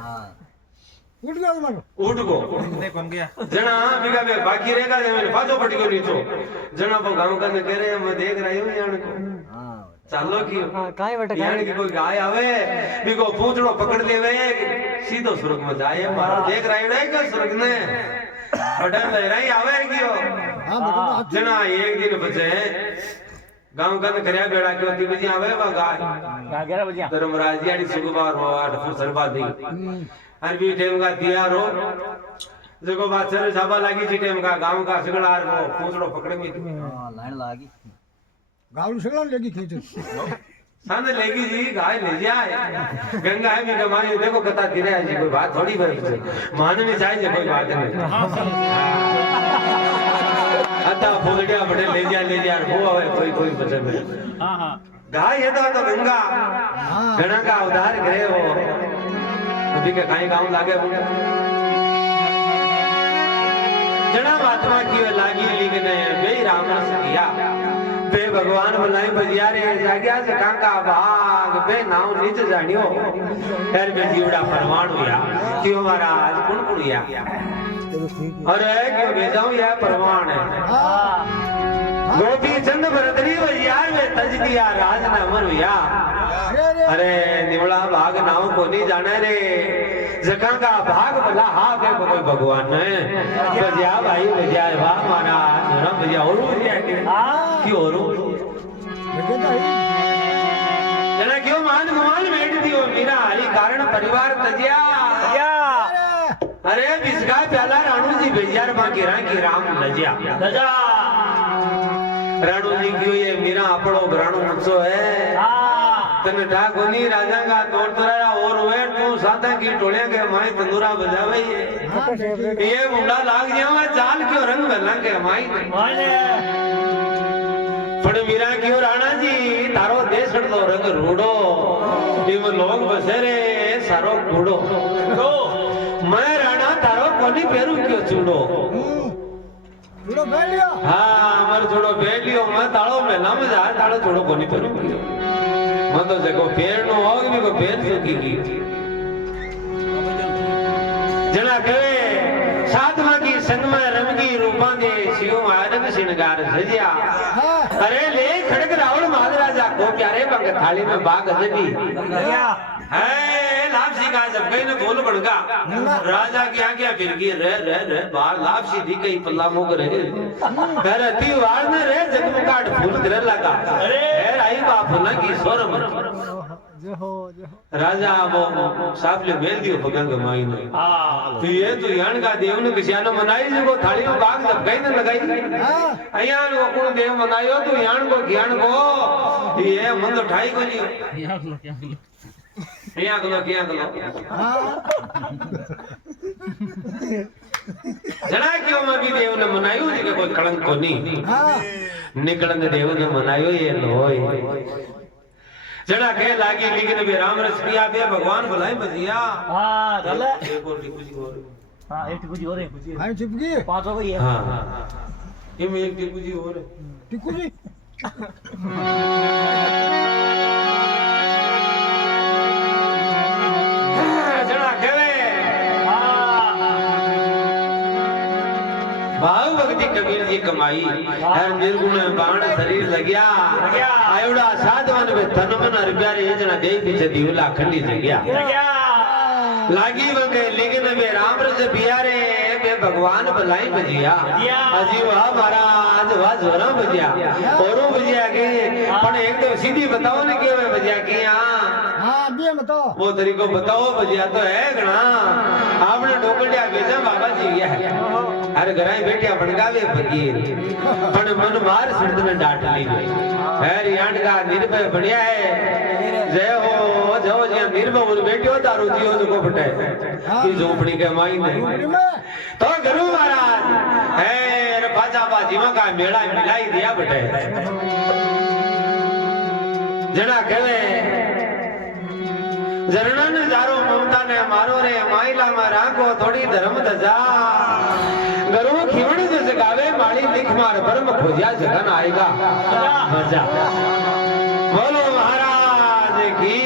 हाँ उठ गया मारो उठ गो नहीं कौन गया जना बिगा बे बाकी रहेगा जे मेरे पाछो पट गयो नीचो जना वो गांव का ने कह रहे मैं देख रही हूं यान को हाँ चालो की काई बटे यान की कोई गाय आवे बिको पूंछड़ो पकड़ लेवे सीधो स्वर्ग में जाए मारो देख रही है कि स्वर्ग ने बटन ले रही आवे कियो हाँ बेटा जना एक दिन बचे गांव का ने करया बेड़ा क्यों ती बजी आवे वा गाय 11 बजे धर्मराज यानी सुगवार हो आठ फुसर बादी और भी टेम का दिया रो देखो बात चल साबा लागी जी टेम का गांव का सगड़ार वो पूंछड़ो पकड़े में हाँ लाइन लागी गावल सगला लेगी खींच साने लेगी जी गाय ले जाए गंगा है भी कमाई देखो कथा दिने है जी कोई बात थोड़ी माननी चाहिए कोई बात नहीं अता फूलड़िया बड़े ले जा वो आवे कोई कोई पसंद नहीं हां हां गाय है तो गंगा गणा का उधार करे वो अभी के काई गांव लागे जना महात्मा की लागी लिखने बे राम किया बे भगवान बुलाई बजियारे जाग्या से कांका भाग बे नाव नीचे जानियो फिर बे जीवड़ा परवान हुआ क्यों महाराज कौन हुआ अरे क्यों भेजाऊं यह परवान है गोपी चंद भरतरी बजियार में तज दिया राज न अमर हुआ अरे निवड़ा भाग नाव को नहीं जाने रे जगह का भाग भला हा के कोई भगवान है बजिया भाई बजिया वाह महाराज ना बजिया और बजिया के क्यों और जना क्यों मान गुमान बैठ दियो मीरा हरि कारण परिवार तजिया अरे बिस्का प्याला राणू जी बेजार बाकी की राम लजिया राणू जी क्यों ये मीरा अपड़ो राणू मुझो है तने ठाकोनी राजा का तोड़ तोड़ा और वे तू सादा की टोलियां के माई तंदूरा बजावे ये मुंडा लाग जावे चाल क्यों रंग बदला के माई पण मीरा क्यों राणा जी तारो देश तो रंग रूडो इम लोग बसे रे सारो कूड़ो मैं राणा तारो कोनी पेरू क्यों चूड़ो थोड़ा बैठ लियो हाँ मर छोड़ो बैठ लियो मैं तालो में ना मजा तालो छोड़ो कोनी पेरू मैं तो जगो पेड़ नो होग भी को पेड़ सुकी की जना कहे साधमा की संग में रमगी रूपा दे शिव मानव श्रृंगार सजिया अरे ले खड़क रावण महाराजा को प्यारे पंग थाली में बाग हजबी है लापसी का जब गई न बोल बनगा राजा की आज्ञा फिर गई रे बाहर लापसी दी कई पल्ला मोग रहे घर अति वार ने रे जगमगाट फूल गिर लगा अरे आई बाप ना की स्वर में राजा वो साहब ले मेल दियो भगंग माई ने तो ये तो यान का देव ने किसियानो मनाई जो थाली में बाग जब गई न लगाई अयान वो कोण देव मनायो तो यान को ज्ञान को ये मन तो ठाई को नहीं किया गलो जना क्यों मैं भी देव ने मनायो जी के कोई कलंक को नहीं निकलंग देव ने मनायो ये लोय जना के लागी लेकिन बे राम रस पिया बे भगवान बुलाए बजिया हां चल एक और टिकुजी और हां एक टिकुजी और है हां चिपकी पांच हो गई है हां ये में एक टिकुजी और टिकू जी भाव भक्ति कबीर जी कमाई हर निर्गुण बाण शरीर लग्या आयोड़ा साधवन में तन मन रुपया रे जना दे पीछे दीवला खंडी जग्या लागी वगे लेकिन बे राम रस बियारे बे भगवान भलाई बजिया अजी वाह महाराज वाह जोरा बजिया औरो बजिया के पण एक तो सीधी बताओ ने के बजिया की हां बे बताओ वो तरीको बताओ बजिया तो है घना आपने डोकड़िया बेचा बाबा जी है हर घराई बैठिया बनगावे फकीर पण मन मार सुरदने डांट ली है यान का निर्भय बढ़िया है जय हो जो जे निर्भय उन बैठियो तारो जियो जो फटे की झोपड़ी के माई ने तो गुरु महाराज है रे बाजा बाजीवा का मेला मिलाई दिया बटे जना कहे जरणन जारो ममता ने मारो रे माइला में राखो थोड़ी धर्म दजा गरु खिवण जो जगावे माली लिख मार परम खोजिया जगन आएगा मजा बोलो महाराज की